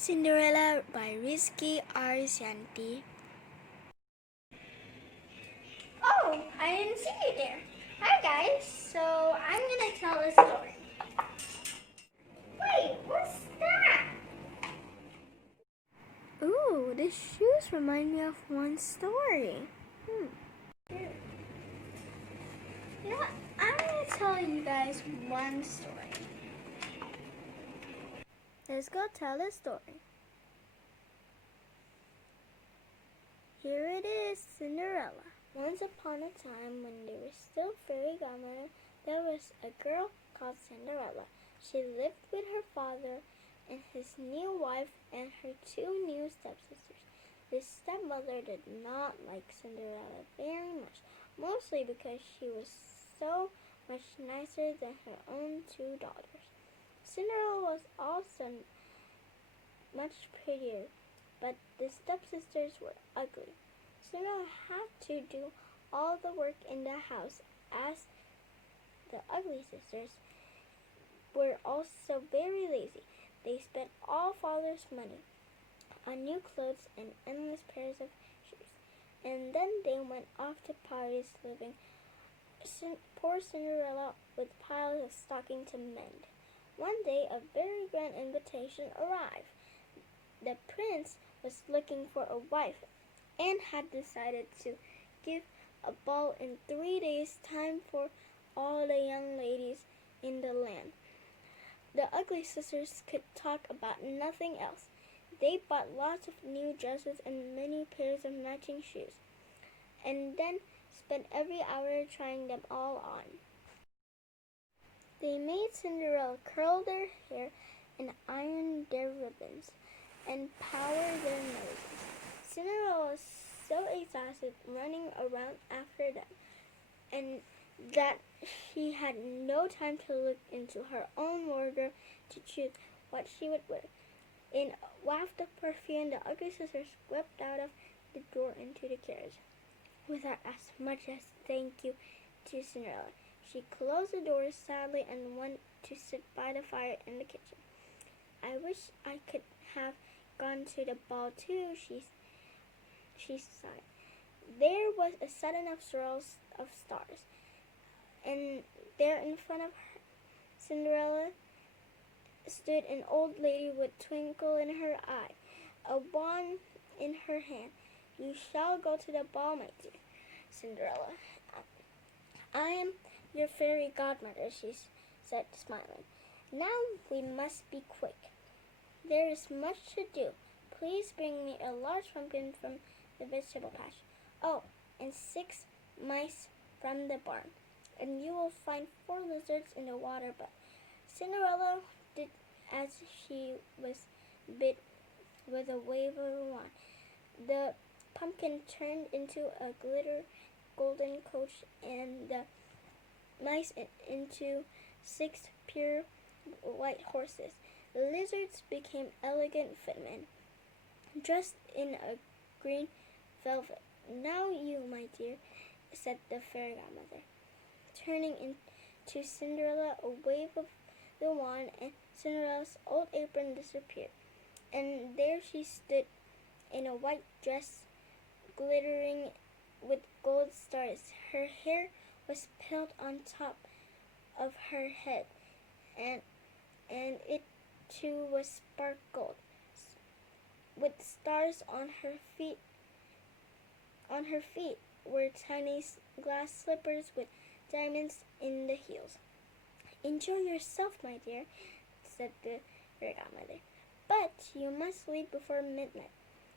Cinderella by Rizky Arsyanti. Oh, I didn't see you there. Hi guys, so I'm gonna tell a story. Wait, what's that? Ooh, the shoes remind me of one story. You know what? I'm gonna tell you guys one story. Let's go tell the story. Here it is, Cinderella. Once upon a time, when they were still fairy godmother, there was a girl called Cinderella. She lived with her father and his new wife and her two new stepsisters. The stepmother did not like Cinderella very much, mostly because she was so much nicer than her own two daughters. Cinderella was also much prettier, but the stepsisters were ugly. Cinderella had to do all the work in the house, as the ugly sisters were also very lazy. They spent all father's money on new clothes and endless pairs of shoes, and then they went off to parties, leaving poor Cinderella with piles of stocking to mend. One day, a very grand invitation arrived. The prince was looking for a wife and had decided to give a ball in 3 days' time for all the young ladies in the land. The ugly sisters could talk about nothing else. They bought lots of new dresses and many pairs of matching shoes, and then spent every hour trying them all on. They made Cinderella curl their hair and iron their ribbons and powder their noses. Cinderella was so exhausted running around after them, and that she had no time to look into her own wardrobe to choose what she would wear. In a waft of perfume, the ugly sisters swept out of the door into the carriage, without as much as thank you to Cinderella. She closed the door sadly and went to sit by the fire in the kitchen. I wish I could have gone to the ball too, she sighed. There was a sudden of swirls of stars, and there in front of her, Cinderella stood an old lady with a twinkle in her eye, a wand in her hand. You shall go to the ball, my dear Cinderella. I am your fairy godmother, she said, smiling. Now we must be quick. There is much to do. Please bring me a large pumpkin from the vegetable patch. Oh, and 6 mice from the barn. And you will find 4 lizards in the water butt. Cinderella did as she was bid with a wave of a wand. The pumpkin turned into a glitter golden coach, and the mice into 6 pure white horses. The lizards became elegant footmen, dressed in a green velvet. Now you, my dear, said the fairy godmother, turning into Cinderella. A wave of the wand, and Cinderella's old apron disappeared, and there she stood in a white dress glittering with gold stars. Her hair was piled on top of her head, and it too was sparkled with stars on her feet. On her feet were tiny glass slippers with diamonds in the heels. Enjoy yourself, my dear, said the fairy godmother, but you must leave before midnight.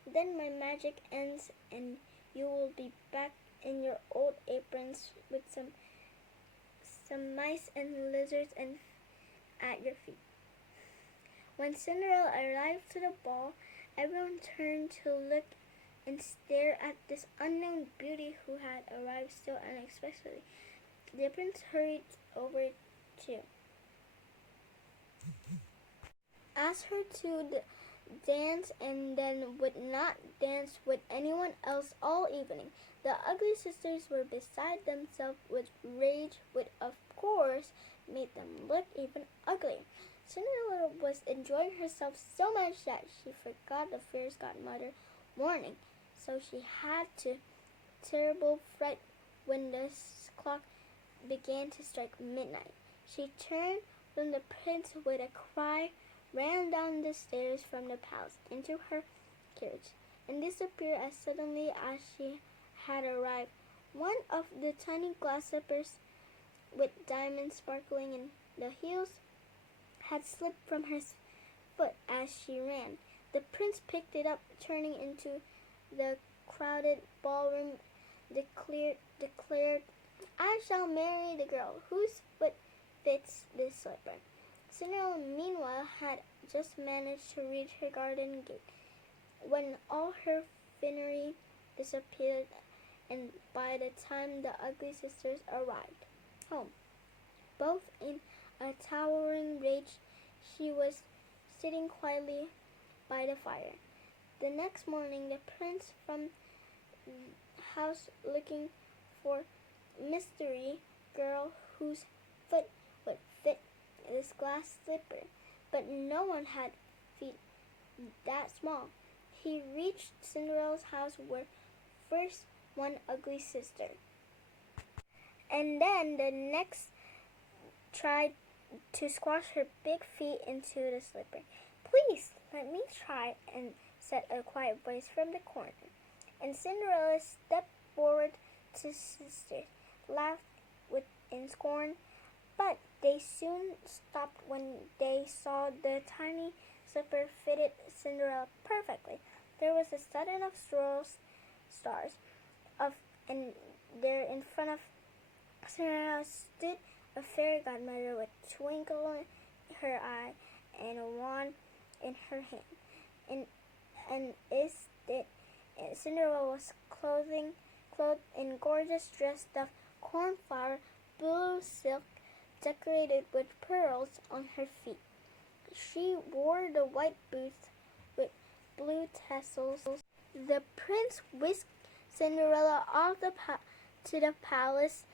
Then my magic ends, and you will be back in your old aprons with some mice and lizards and at your feet. When Cinderella arrived to the ball, everyone turned to look and stare at this unknown beauty who had arrived so unexpectedly. The prince hurried over to ask her to dance, and then would not dance with anyone else all evening. The ugly sisters were beside themselves with rage, which of course made them look even uglier. Cinderella was enjoying herself so much that she forgot the fairy's godmother warning, so she had a terrible fright when the clock began to strike midnight. She turned from the prince with a cry, ran down the stairs from the palace into her carriage, and disappeared as suddenly as she had arrived. One of the tiny glass slippers with diamonds sparkling in the heels had slipped from her foot as she ran. The prince picked it up, turning into the crowded ballroom, declared, "I shall marry the girl whose foot fits this slipper." Cinderella, meanwhile, had just managed to reach her garden gate when all her finery disappeared, and by the time the ugly sisters arrived home, both in a towering rage, she was sitting quietly by the fire. The next morning, the prince from the house looking for mystery girl whose foot would fit this glass slipper, but no one had feet that small. He reached Cinderella's house where first one ugly sister, and then the next tried to squash her big feet into the slipper. "Please let me try," and said a quiet voice from the corner. And Cinderella stepped forward to sisters, laughed in scorn, but they soon stopped when they saw the tiny slipper fitted Cinderella perfectly. There was a sudden of stars, and there in front of Cinderella stood a fairy godmother with a twinkle in her eye and a wand in her hand. Cinderella was clothed in gorgeous dress of cornflower blue silk, decorated with pearls on her feet. She wore the white boots with blue tassels. The prince whisked Cinderella off to the palace,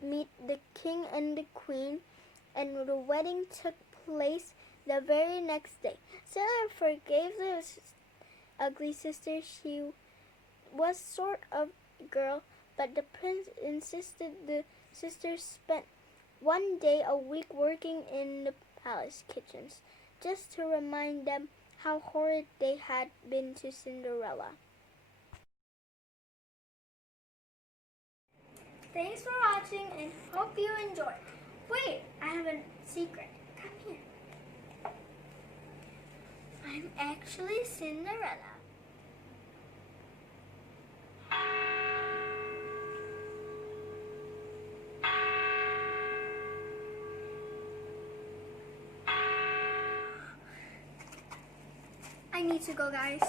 meet the king and the queen, and the wedding took place the very next day. Cinderella forgave the ugly sister. She was sort of a girl, but the prince insisted the sisters spent one day a week working in the palace kitchens, just to remind them how horrid they had been to Cinderella. Thanks for watching and hope you enjoyed. Wait, I have a secret. Come here. I'm actually Cinderella. I need to go, guys.